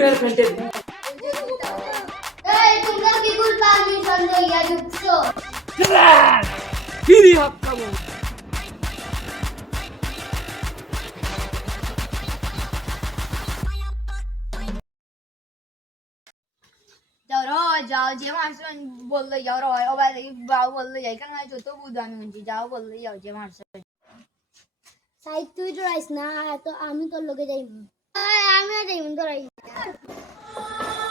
প্যান্টে গু এই তোমরা কি ভুল পারমিশন লইয়া ঢুকছো ফিরি হাক্কা মাউলা যাও র যাও যে মারছো বললে যাও র ওবার বাউ বললে যাই কেন যত বুধ আমি শুনছি যাও বললে যাও যে সাইড তুই ডরাইস না তো আমি তোর লগে যাইম আমি যাইম ডরাই আচ্ছা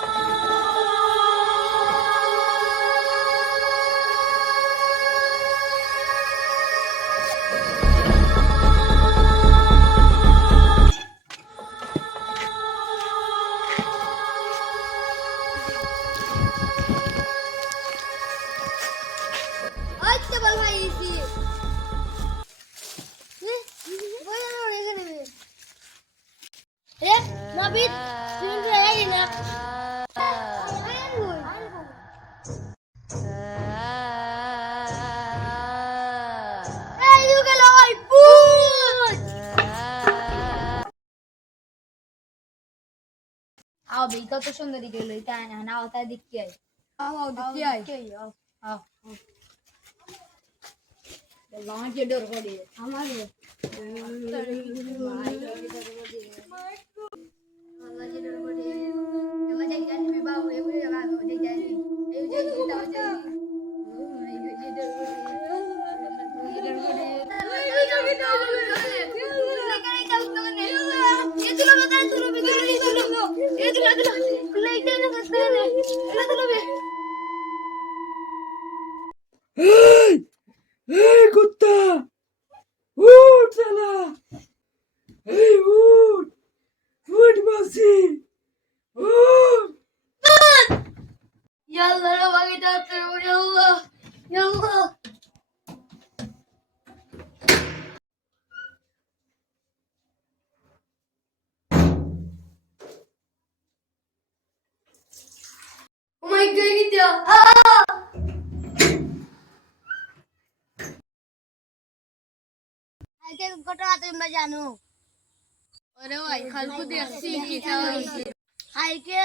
এই যুগে লই পুত আও সুন্দরী গেল তাই না না তাই দেখতে আই আও আও দেখতে আই আও আও লঞ্চ ডর করে আমার কুত্তা উঠ সালা এই উঠ উঠ মাসি উঠ يلا لو بقيت اضرب يلا يلا Oh my god, gidya. আজকে ঘটনা তোমরা জানো ওরে ভাই খালকু দেখছি কি হইছে হাইকে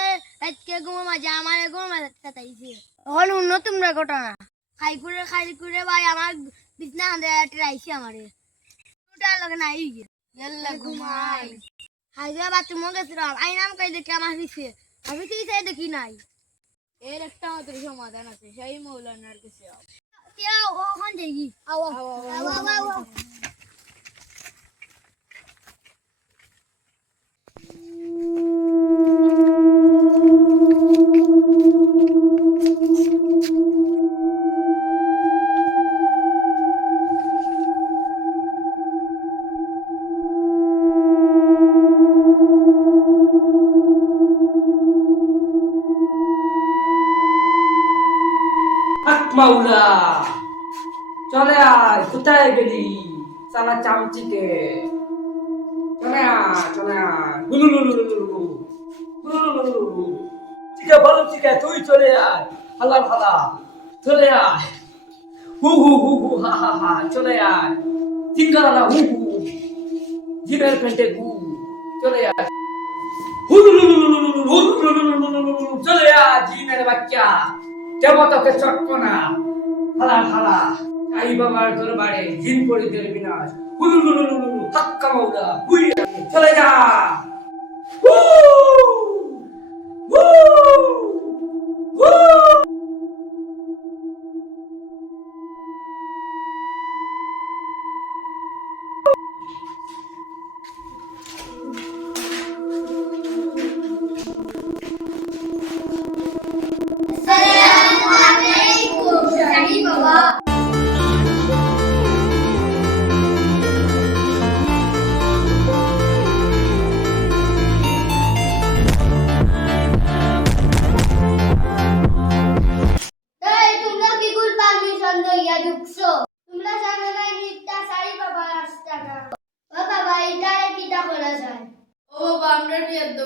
আজকে ঘুমো মাজা আমার ঘুমো মাজা তাইছে হল অন্য তোমরা ঘটনা। খাই করে খাই করে ভাই আমার বিছনা হাঁদে রাইছে আমারে। ওটা লগে নাই ইয়াল্লা ঘুমাই। হাই দিয়ে বাথরুম গেছিলাম আই নাম কই দেখে আমার দিছে আমি কি চাই দেখি নাই। এর একটা মাত্র সমাধান আছে সেই মৌলানার কাছে। কেউ ওখান দেখি আও আও আও আও আও হাক মাউলা চলে আয় কোথায় গেলি? সালা চামচিকে। চলে আয় চলে আয়। চিকা বলো চিকা তুই চলে আয় হালা হালা চলে আয় হু হু হু হু হা হা হা চলে আয় চিঙ্গালা হু হু জিমের আয় হু চলে আয় তোকে চটকো না হালা হালা সাই বাবার দরবারে জিন পরিদের বিনাশ হুলু লুলু লুলু লুলু হাক্কা মাউলা চলে যা হু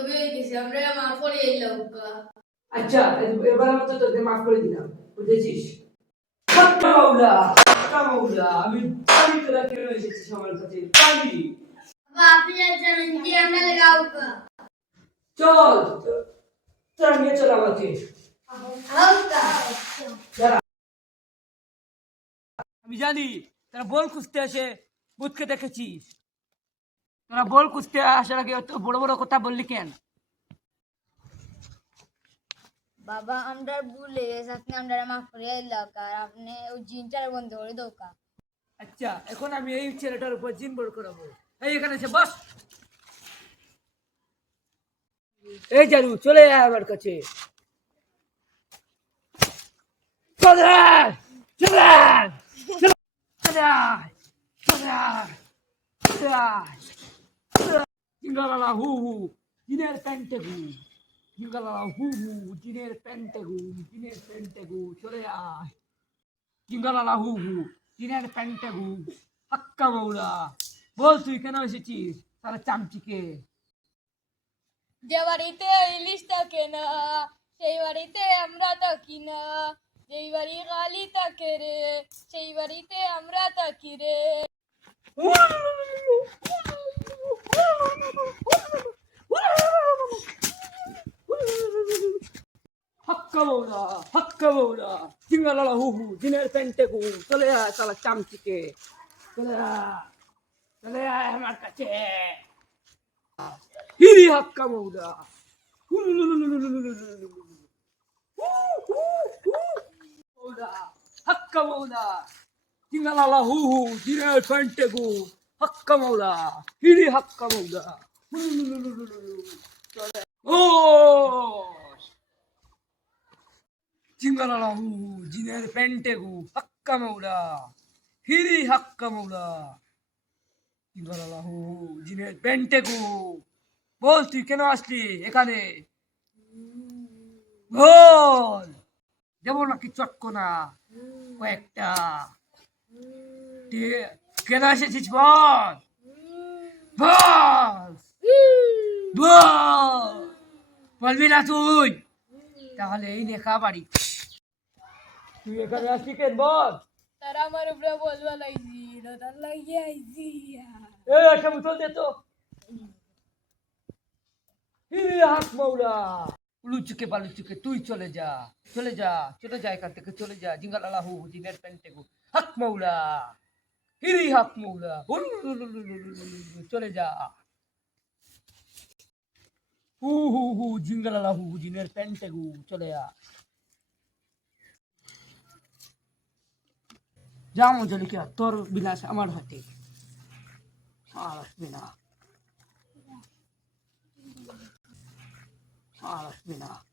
আমরা এলাম আচ্ছা এবার মতো তোকে মাফ করে দিলাম বুঝেছিস? হাক্কা মাউলা হাক্কা মাউলা আমি আমি তোরা কেন এসেছিস আমার কাছে পারি বাবা আপনি জানেন কি আমরা লাগাও চল তোরা নিয়ে চল আমাকে। দাঁড়া। আমি জানি তোরা বল খুঁজতে আসে বুধকে দেখেছিস। তোরা বল খুঁজতে আসার আগে অত বড় বড় কথা বললি কেন? বাবা আমরা ভুলে গেছি আপনি আমরা মাফ করে? আর আপনি ওই জিনটার বন্ধ করে দোকা। আচ্ছা এখন আমি এই ছেলেটার উপর জিন বড় করাবো। এই এখানে এসে বস। এই জারু চলে আয় আমার কাছে। চলে আয়, চলে চলে চলে আয়, চলে আয়, চলে আয়, চলে আয়। জিঙ্গালালা হু হু জিনের প্যান্টে গু জিঙ্গালালা হু হু জিনের প্যান্টে গু জিনের প্যান্টে গু চলে আয়। জিঙ্গালালা হু হু জিনের প্যান্টে গু হাক্কা মৌলা বল তুই কেন এসেছিস? তারা চামচিকে। যে বাড়িতে ইলিশ থাকে না সেই বাড়িতে আমরা থাকি না। যেই বাড়ি খালি থাকে রে সেই বাড়িতে আমরা থাকি রে। হাক্কা মৌলা হাক্কা মৌলা জিঙ্গালালা হু হু জিনের প্যান্টে গু চলে আয় তারা চামচিকে চলে আয় চলে আয় আমার কাছে হিরি হাক্কা মৌলা হাক্কা মৌলা জিঙ্গালালা হু হু জিনের প্যান্টে গু হাক্কা মৌলা হিরি হাক্কা মৌলা ও জিঙ্গালালা হু হু জিনের প্যান্টে গু, হাক্কা মৌলা হিরি হাক্কা মৌলা জিঙ্গালালা হু হু জিনের প্যান্টে গু। বল, তুই কেন আসলি এখানে? বল! যেমন নাকি চটকো না কয়েকটা কেন এসেছিস বল বল বল বলবি না তুই? তাহলে এই লেখা বাড়ি। তুই এখানে আসলি কেন বল? তারা আমার উপরে বলবা লাগছি তার লাগিয়ে আইছি। এ একটা বোতল দে তো। হাত মৌলা উলু চুকে বালু চুকে তুই চলে যা চলে যা চলে যা এখান থেকে চলে যা। জিঙ্গালালা হু জিনের প্যান্টে গু হাক মৌলা। হিরি হাত মৌলা চলে যা। হু হু হু, জিঙ্গালা হু জিনের প্যান্টে গু, চলে যা যা মজলিকা তোর বিনাশ আমার হাতে। আর বিনা। আর বিনা।